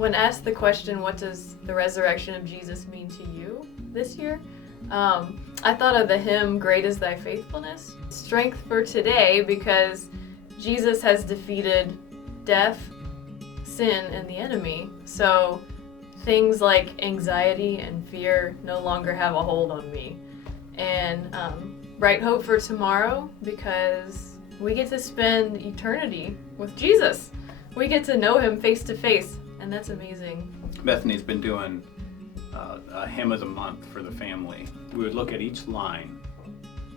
When asked the question, what does the resurrection of Jesus mean to you this year? I thought of the hymn, Great is Thy Faithfulness. Strength for today, because Jesus has defeated death, sin, and the enemy. So things like anxiety and fear no longer have a hold on me. And bright hope for tomorrow, because we get to spend eternity with Jesus. We get to know him face to face, and that's amazing. Bethany's been doing a hymn of the month for the family. We would look at each line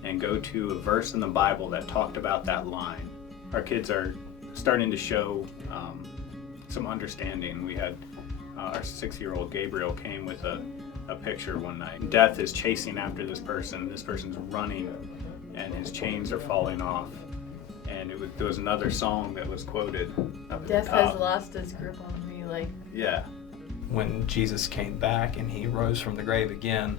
and go to a verse in the Bible that talked about that line. Our kids are starting to show some understanding. We had our 6-year-old Gabriel came with a picture one night. Death is chasing after this person's running, and his chains are falling off. And there was another song that was quoted up at Death the top. has lost its grip on me, like. Yeah. When Jesus came back and he rose from the grave again,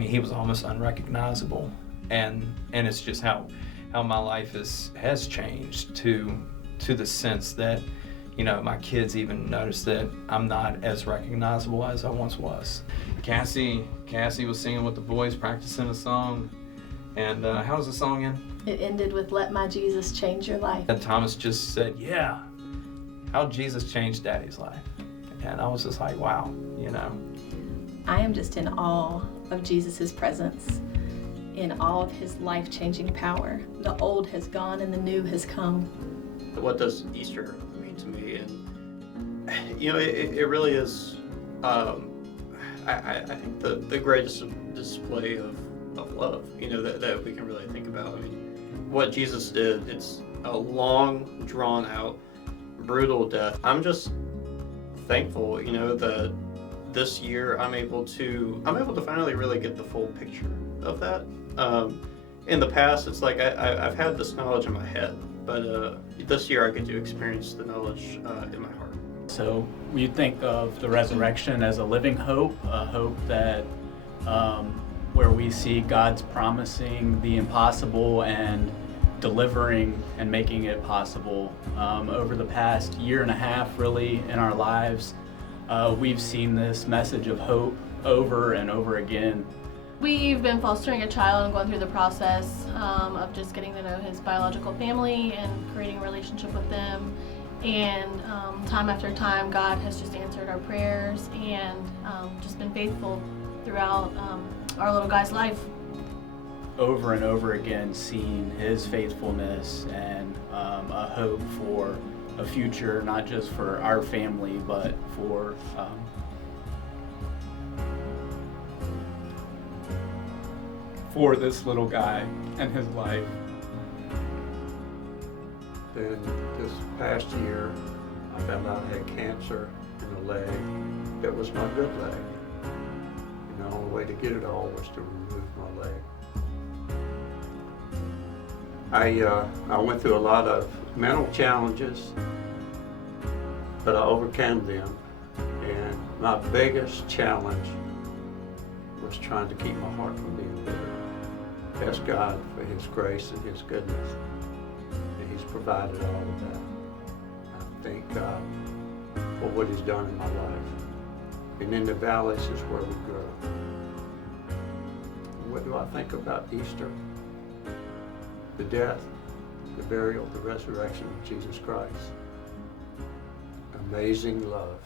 he was almost unrecognizable. And it's just how my life has changed to the sense that, my kids even notice that I'm not as recognizable as I once was. Cassie was singing with the boys, practicing a song. And how was the song in? It ended with, "Let my Jesus change your life." And Thomas just said, yeah, how Jesus changed Daddy's life. And I was just like, wow, I am just in awe of Jesus' presence, in awe of his life-changing power. The old has gone and the new has come. What does Easter mean to me? And it really is, I think the greatest display of love, that we can really think about. What Jesus did, it's a long, drawn out, brutal death. I'm just thankful, that this year I'm able to finally really get the full picture of that. In the past, it's like I've had this knowledge in my head, but this year I get to experience the knowledge in my heart. So we think of the resurrection as a living hope, a hope that where we see God's promising the impossible and delivering and making it possible. Over the past year and a half, really, in our lives, we've seen this message of hope over and over again. We've been fostering a child and going through the process of just getting to know his biological family and creating a relationship with them. And time after time, God has just answered our prayers and just been faithful throughout our little guy's life. Over and over again, seeing his faithfulness and a hope for a future, not just for our family, but for this little guy and his life. Then this past year, I found out I had cancer in the leg. That was my good leg. And the only way to get it all was to remove my leg. I went through a lot of mental challenges, but I overcame them. And my biggest challenge was trying to keep my heart from being bitter. Ask God for his grace and his goodness. And he's provided all of that. I thank God for what he's done in my life. And in the valleys is where we grow. What do I think about Easter? The death, the burial, the resurrection of Jesus Christ. Amazing love.